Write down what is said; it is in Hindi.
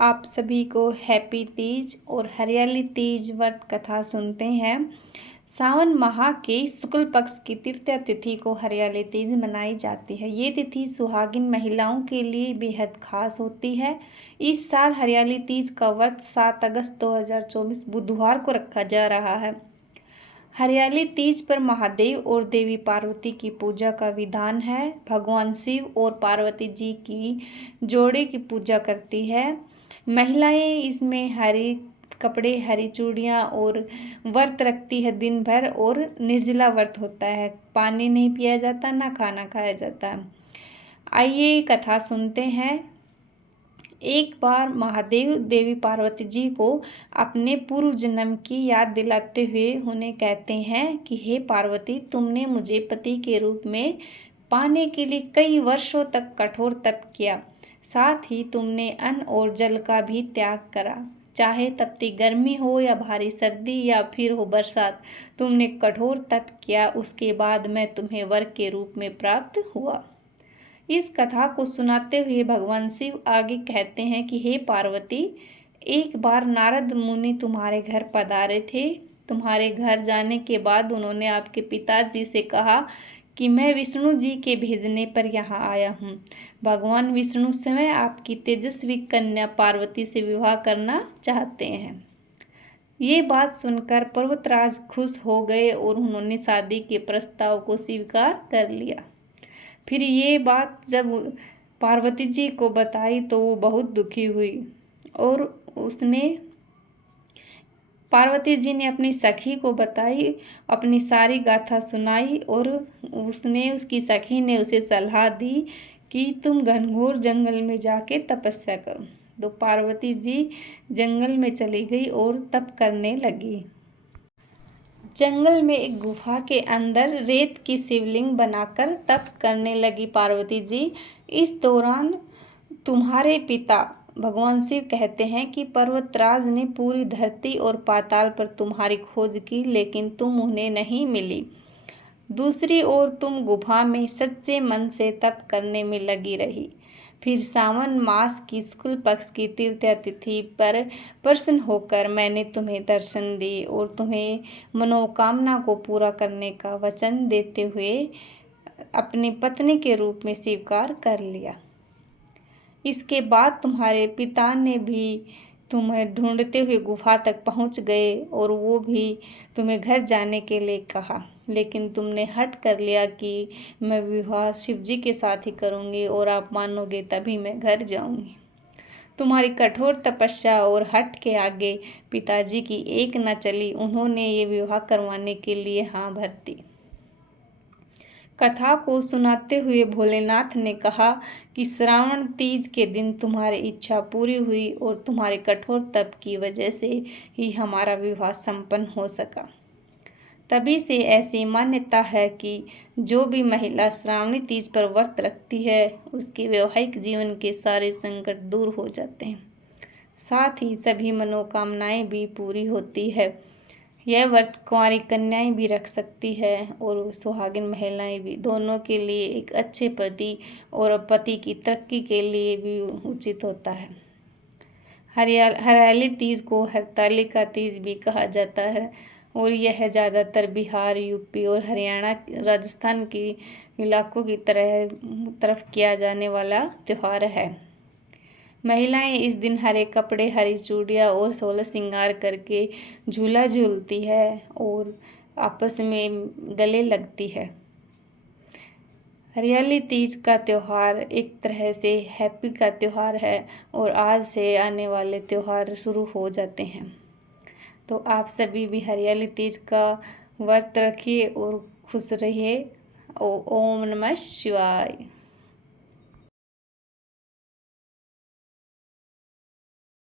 आप सभी को हैप्पी तीज और हरियाली तीज व्रत कथा सुनते हैं। सावन माह के शुक्ल पक्ष की तृतीया तिथि को हरियाली तीज मनाई जाती है। ये तिथि सुहागिन महिलाओं के लिए बेहद खास होती है। इस साल हरियाली तीज का व्रत 7 अगस्त 2024 बुधवार को रखा जा रहा है। हरियाली तीज पर महादेव और देवी पार्वती की पूजा का विधान है। भगवान शिव और पार्वती जी की जोड़े की पूजा करती है। महिलाएं इसमें हरी कपड़े, हरी चूड़ियाँ और व्रत रखती है दिन भर, और निर्जला व्रत होता है। पानी नहीं पिया जाता, ना खाना खाया जाता है। आइए कथा सुनते हैं। एक बार महादेव देवी पार्वती जी को अपने पूर्व जन्म की याद दिलाते हुए उन्हें कहते हैं कि हे पार्वती, तुमने मुझे पति के रूप में पाने के लिए कई वर्षों तक कठोर तप किया। साथ ही तुमने अन्न और जल का भी त्याग करा। चाहे तपती गर्मी हो या भारी सर्दी या फिर हो बरसात, तुमने कठोर तप किया। उसके बाद मैं तुम्हें वर के रूप में प्राप्त हुआ। इस कथा को सुनाते हुए भगवान शिव आगे कहते हैं कि हे पार्वती, एक बार नारद मुनि तुम्हारे घर पधारे थे। तुम्हारे घर जाने के बाद उन्होंने आपके पिताजी से कहा कि मैं विष्णु जी के भेजने पर यहाँ आया हूँ। भगवान विष्णु स्वयं आपकी तेजस्वी कन्या पार्वती से विवाह करना चाहते हैं। ये बात सुनकर पर्वतराज खुश हो गए और उन्होंने शादी के प्रस्ताव को स्वीकार कर लिया। फिर ये बात जब पार्वती जी को बताई तो वो बहुत दुखी हुई, और पार्वती जी ने अपनी सखी को बताई, अपनी सारी गाथा सुनाई, और उसकी सखी ने उसे सलाह दी कि तुम घनघोर जंगल में जाके तपस्या करो। तो पार्वती जी जंगल में चली गई और तप करने लगी। जंगल में एक गुफा के अंदर रेत की शिवलिंग बनाकर तप करने लगी पार्वती जी। इस दौरान तुम्हारे पिता भगवान शिव कहते हैं कि पर्वतराज ने पूरी धरती और पाताल पर तुम्हारी खोज की, लेकिन तुम उन्हें नहीं मिली। दूसरी ओर तुम गुफा में सच्चे मन से तप करने में लगी रही। फिर सावन मास की शुक्ल पक्ष की तृतीया तिथि पर प्रसन्न होकर मैंने तुम्हें दर्शन दिए और तुम्हें मनोकामना को पूरा करने का वचन देते हुए अपनी पत्नी के रूप में स्वीकार कर लिया। इसके बाद तुम्हारे पिता ने भी तुम्हें ढूंढते हुए गुफा तक पहुंच गए, और वो भी तुम्हें घर जाने के लिए कहा, लेकिन तुमने हट कर लिया कि मैं विवाह शिवजी के साथ ही करूंगी और आप मानोगे तभी मैं घर जाऊंगी। तुम्हारी कठोर तपस्या और हट के आगे पिताजी की एक न चली। उन्होंने ये विवाह करवाने के लिए हाँ भर दी। कथा को सुनाते हुए भोलेनाथ ने कहा कि श्रावण तीज के दिन तुम्हारी इच्छा पूरी हुई और तुम्हारे कठोर तप की वजह से ही हमारा विवाह संपन्न हो सका। तभी से ऐसी मान्यता है कि जो भी महिला श्रावणी तीज पर व्रत रखती है, उसके वैवाहिक जीवन के सारे संकट दूर हो जाते हैं। साथ ही सभी मनोकामनाएं भी पूरी होती है। यह व्रत कुंवारी कन्याएं भी रख सकती है और सुहागिन महिलाएं भी, दोनों के लिए एक अच्छे पति और पति की तरक्की के लिए भी उचित होता है। हरियाली तीज को हरतालिका तीज भी कहा जाता है, और यह ज़्यादातर बिहार, यूपी और हरियाणा, राजस्थान के इलाकों की तरफ किया जाने वाला त्यौहार है। महिलाएं इस दिन हरे कपड़े, हरी चूड़ियाँ और 16 श्रृंगार करके झूला झूलती है और आपस में गले लगती है। हरियाली तीज का त्यौहार एक तरह से हैप्पी का त्यौहार है, और आज से आने वाले त्यौहार शुरू हो जाते हैं। तो आप सभी भी हरियाली तीज का व्रत रखिए और खुश रहिए। ओम नमः शिवाय।